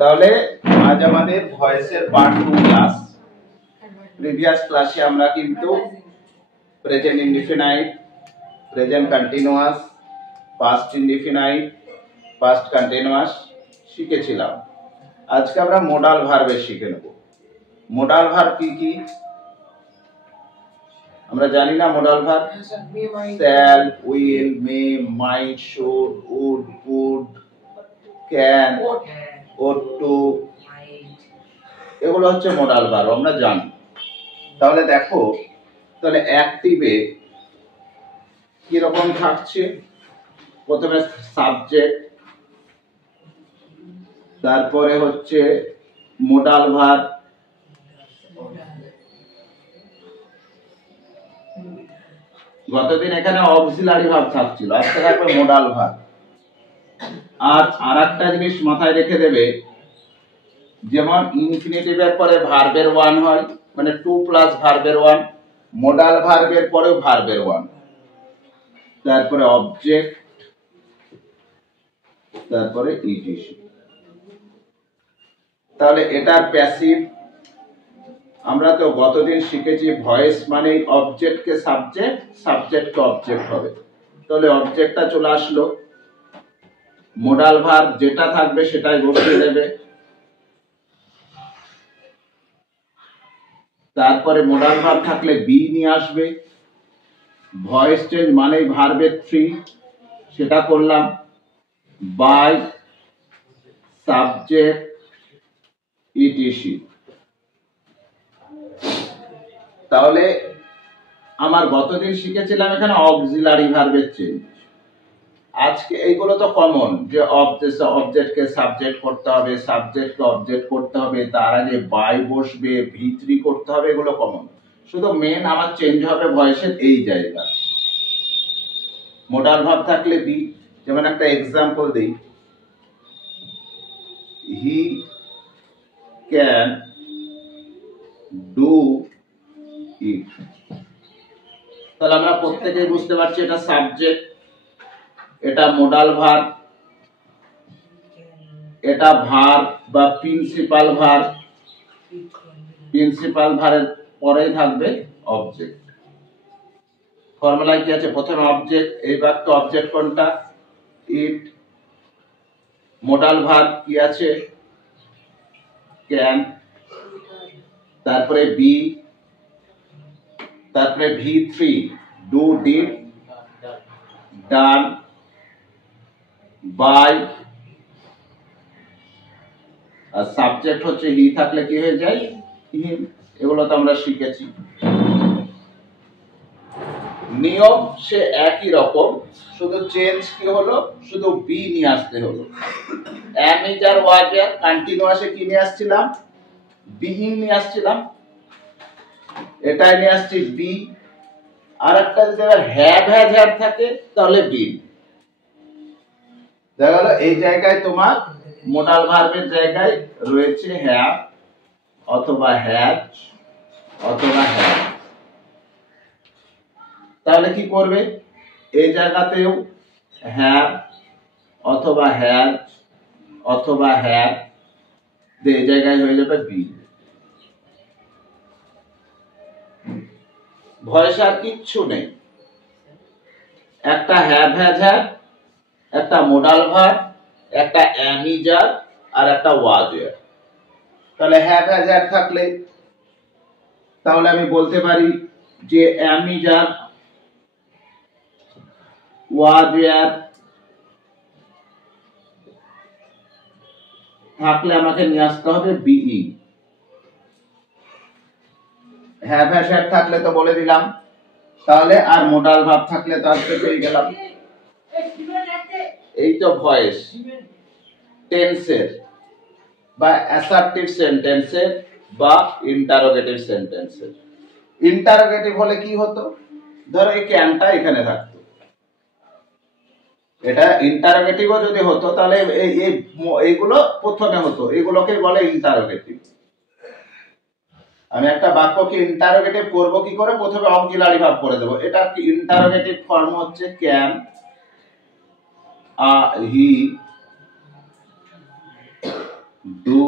তাহলে আজ আমাদের ভয়েসের পার্ট 2 ক্লাস। প্রিভিয়াস ক্লাসে আমরা কিন্তু present indefinite, present continuous, past indefinite, past continuous শিখেছিলাম। আজকে আমরা মোডাল ভার্বের শিখে নেব। মোডাল ভার্ব কি কি আমরা জানি না? Modal verb shall, will, may, might, should, would, could, can, ought to, এগুলো হচ্ছে মোডাল ভার্ব, আমরা জানি। তাহলে দেখো, তাহলে অ্যাক্টিভে কি রকম থাকছে? প্রথমে সাবজেক্ট, তারপরে হচ্ছে মোডাল ভার্ব, গতদিন এখানে অক্সিলারি ভার্ব থাকছিল, আজকে থাকবে মোডাল ভার্ব। আর আরেকটা জিনিস মাথায় রেখে দেবে, যেমন ইনফিনিটিভের পরে ভার্বের 1 হয়, মানে 2 প্লাস ভার্বের 1, মোডাল ভার্বের পরেও ভার্বের 1, তারপরে অবজেক্ট, তারপরে ইটিসি। তাহলে এটার প্যাসিভ আমরা তো গতদিন শিখেছি, ভয়েস মানে অবজেক্টকে সাবজেক্ট, সাবজেক্টকে অবজেক্ট হবে। তাহলে অবজেক্টটা চলে আসলো, মোডাল ভার্ব যেটা থাকবে সেটাই বসিয়ে দেবে। তারপরে মোডাল ভার্ব থাকলে বি নিয়ে আসবে। ভয়েস চেঞ্জ মানে ভার্বের 3, সেটা করলাম। বাই, সাবজেক্ট, ইটিসি। তাহলে আমার গতদিন শিখেছিলাম এখানে অক্সিলারি ভার্বের চেঞ্জ। আজকে এইগুলো তো কমন, যে অবজেক্টকে সাবজেক্ট করতে হবে, সাবজেক্টকে অবজেক্ট করতে হবে, তার আগে বাই বসবে, ভি3 করতে হবে, এগুলো কমন। শুধু মেন আমার চেঞ্জ হবে ভয়েসের এই জায়গা। মোডাল ভার্ব থাকলে বি, যেমন একটা এক্সাম্পল দেই, হি ক্যান ডু ইট। তাহলে আমরা প্রত্যেকেই বুঝতে পারছি এটা সাবজেক্ট, এটা মোডাল ভার্ব, এটা ভার্ব বা প্রিন্সিপাল ভার্ব। প্রিন্সিপাল ভার্বের পরেই থাকবে অবজেক্ট। ফর্মুলায় কি আছে? প্রথমে অবজেক্ট, এই বাক্যে অবজেক্ট কোনটা? ইট। মোডাল ভার্ব কি আছে? ক্যান, তারপরে বি, তারপরে ভি3 ডু, ডিড, ডান, বাই, আর সাবজেক্ট হচ্ছে হি থাকলে কি হয়ে যায়? হিম। এগুলো তো আমরা শিখেছি। নিয়ম সে একই রকম, শুধু চেঞ্জ কি হলো? শুধু বি নিয়ে আসতে হলো। এম ইজ আর ওয়াজ আর কন্টিনিউয়াসে কি নিয়ে আসছিলাম? বিইং নিয়ে আসছিলাম, এটাই নিয়ে আসছি বি। আর একটা যদি হ্যাভ হ্যাজ হ্যাড থাকে তাহলে বি। দেখা গেল এই জায়গায় তোমার মোডাল ভার্বের জায়গায় রয়েছে হ্যাভ অথবা হ্যাজ অথবা হ্যাভ। তাহলে কি করবে? এই জায়গাতেও হ্যাভ অথবা হ্যাজ অথবা হ্যাভ, এই জায়গায় হয়ে যাবে বি। ভয়েস আর কিচ্ছু নেই, একটা হ্যাভ হ্যাজ হ্যাড, একটা মোডাল ভার্ব, একটা এম ইজ আর, আর একটা ওয়াজ ওয়্যার। তাহলে হ্যাভ হ্যাজ হ্যাড থাকলে তাহলে আমি বলতে পারি যে am is are, was were থাকলে আমাকে নিয়ে আসতে হবে বিইং। হ্যাভ হ্যাজ হ্যাড থাকলে তো বলে দিলাম। তাহলে আর মোডাল ভার্ব থাকলে তো আজকে পেয়ে গেলাম। এই তো ভয়েস টেন্সের বা অ্যাসার্টিভ সেন্টেন্সের বা ইন্টারোগেটিভ সেন্টেন্সের। ইন্টারোগেটিভ হলে কি হতো? ধরো এই ক্যানটা এখানে থাকতো, এটা ইন্টারোগেটিভও যদি হতো তাহলে এইগুলো প্রথমে হতো, এগুলোকে বলে ইন্টারোগেটিভ। আমি একটা বাক্যকে ইন্টারোগেটিভ করব কি করে? প্রথমে অক্সিলারি ভার্ব করে দেব। এটা ইন্টারোগেটিভ ফর্ম হচ্ছে ক্যান, হি, ডু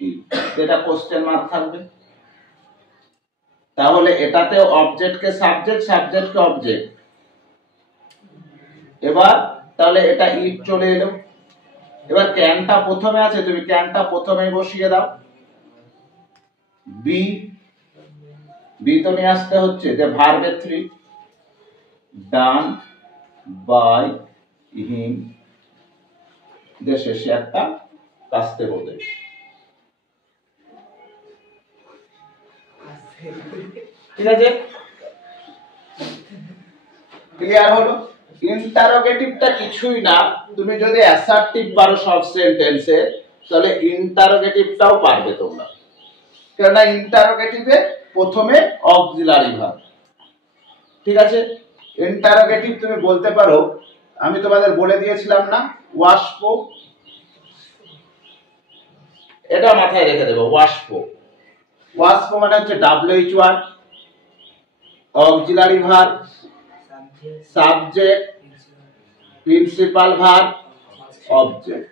ইট, এটা কোশ্চেন মার্ক থাকবে। তাহলে এটাতেও অবজেক্ট কে সাবজেক্ট, সাবজেক্ট কে অবজেক্ট। এবার তাহলে এটা ইট চলে এলো। এবার ক্যানটা প্রথমে আছে, তুমি ক্যানটা প্রথমে বসিয়ে দাও। বি, বি তো নিয়ে আসতে হচ্ছে যে ভার্বের 3 ডান বাই হিম, যে শেষে একটা কাস্তে বলে। ঠিক আছে, ক্লিয়ার হলো? ইন্টারোগেটিভটা কিছুই না, তুমি যদি অ্যাসার্টিভ পারো সব সেন্টেন্সে তাহলে ইন্টারোগেটিভটাও পারবে তোমরা, কেননা ইন্টারোগেটিভে প্রথমে অক্সিলারি ভার্ব। ঠিক আছে, ইন্টারোগেটিভ তুমি বলতে পারো, আমি তোমাদের বলে দিয়েছিলাম না ওয়াশপো, এটা মাথায় রেখে দেবো। ওয়াশপো, ওয়াশপো মানে হচ্ছে WH word, auxiliary verb, subject, principal verb, object.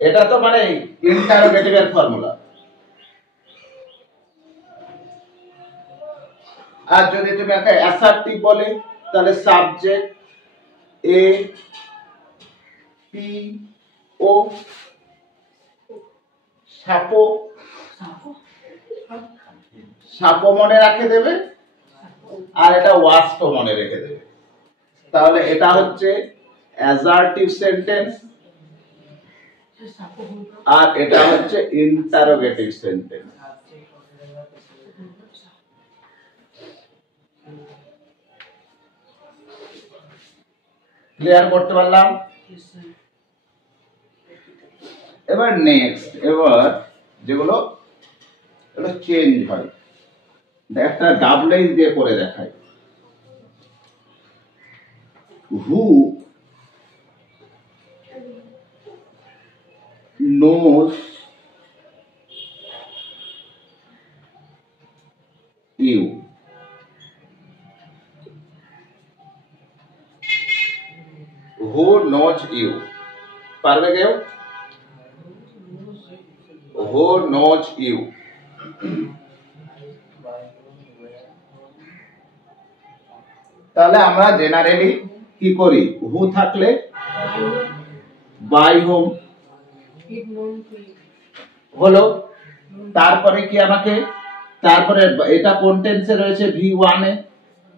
এটা তো মানে ইন্টারোগেটিভের ফর্মুলা। আর যদি তুমি একটা অ্যাসার্টিভ বলে তাহলে সাবজেক্ট এ পি ও, সাপো, সাপো মনে রাখে দেবে, আর এটা ওয়াস্প মনে রেখে দেবে। তাহলে এটা হচ্ছে অ্যাসার্টিভ সেন্টেন্স, আর এটা হচ্ছে ইন্টারোগেটিভ সেন্টেন্স। ক্লিয়ার করতে পারলাম? এবার নেক্সট, এবার যেগুলো এটা চেঞ্জ হয়, একটা ডাবলএইচ দিয়ে করে দেখাই। হু knows you, who knows you, পারবে কেউ? who knows you, তাহলে আমরা জেনারেলি কি করি, হু থাকলে বাই হোম হলো, তারপরে কি আমাকে, তারপরে এটা কোন টেন্সে রয়েছে V1 এ,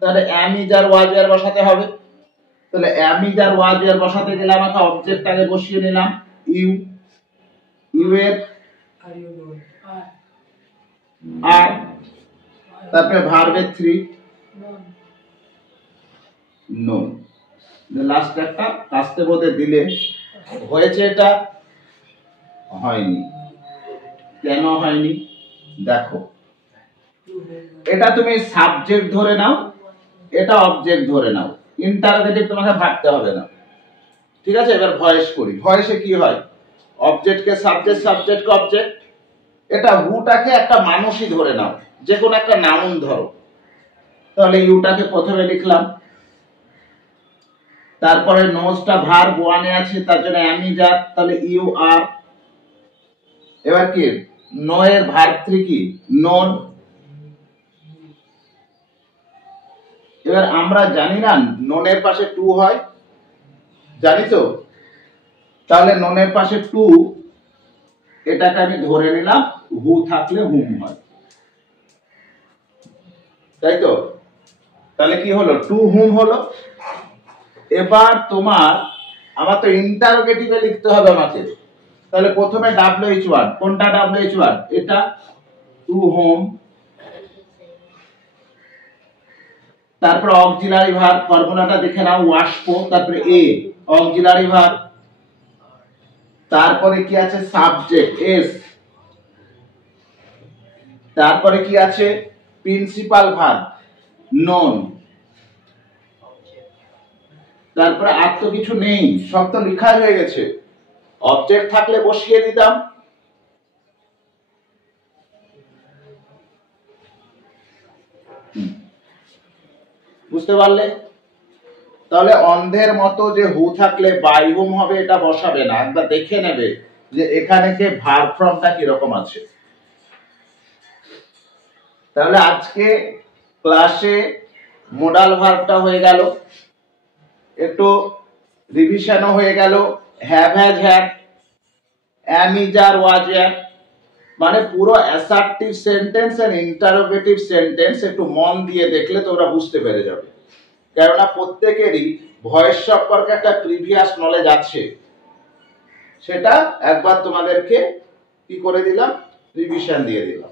তাহলে am is আর was এর বসাতে হবে। তাহলে am is আর was এর বসাতে গেলে আমাকে অবজেক্ট আগে বসিয়ে নিলাম ইউ, ইউ এর আর, তারপরে ভার্বের 3 নোন, লাস্ট একটা কাস্তে বোধে দিলে হয়েছে। এটা হয়নি, কেন হয়নি দেখো, এটা তুমি সাবজেক্ট ধরে নাও, এটা অবজেক্ট ধরে নাও, ইন্টারোগেটিভ তোমাকে ভাবতে হবে না। ঠিক আছে, এবার ভয়েস করি। ভয়েসে কি হয়, অবজেক্ট কে সাবজেক্ট, সাবজেক্ট কে অবজেক্ট। এটা হুটাকে একটা মানুষই ধরে নাও, যে কোনো একটা নাউন ধরো, তাহলে ইউটাকে প্রথমে লিখলাম, তারপরে নোজটা ভার্ব 1 এ আছে, তার জন্য am is are, তাহলে ইউ আর। এবার কি নো এর ভার্ব 3 কি নোন। এবার আমরা জানি না নোনের পাশে টু হয়, জানি তো, তাহলে নোনের পাশে টু, এটাকে আমি ধরে নিলাম হু থাকলে হুম হয়, তাই তো? তাহলে কি হলো, টু হুম হলো। এবার তোমার, আমার তো ইন্টারোগেটিভে লিখতে হবে আমাকে, তাহলে প্রথমে WH ওয়ার্ড, কোনটা WH ওয়ার্ড, এটা টু হোম, তারপর অক্সিলারি ভার্ব, ফর্মুলাটা দেখে নাও ওয়াশপো, তারপরে এ অক্সিলারি ভার্ব, তারপরে কি আছে সাবজেক্ট এস, তারপরে কি আছে প্রিন্সিপাল ভার্ব নন, তারপরে আর তো কিছু নেই, সব তো লেখা হয়ে গেছে। অবজেক্ট থাকলে বসিয়ে দিতাম। বুঝতে পারলে? তাহলে অন্ধের মতো যে হু থাকলে বাই হুম হবে এটা বসাবে না, একবার দেখে নেবে যে এখানে কে ভার্ব ফর্মটা কিরকম আছে। তাহলে আজকে ক্লাসে মোডাল ভার্বটা হয়ে গেল, একটু রিভিশনও হয়ে গেল। Have has had, am is আর was were, মানে পুরো অ্যাসার্টিভ সেন্টেন্স আর ইন্টারোগেটিভ সেন্টেন্স একটু মন দিয়ে দেখলে তোমরা বুঝতে পেরে যাবে, কেননা প্রত্যেকেরই ভয়েস সম্পর্কে একটা প্রিভিয়াস নলেজ আছে। সেটা একবার তোমাদেরকে কি করে দিলাম, রিভিশন দিয়ে দিলাম।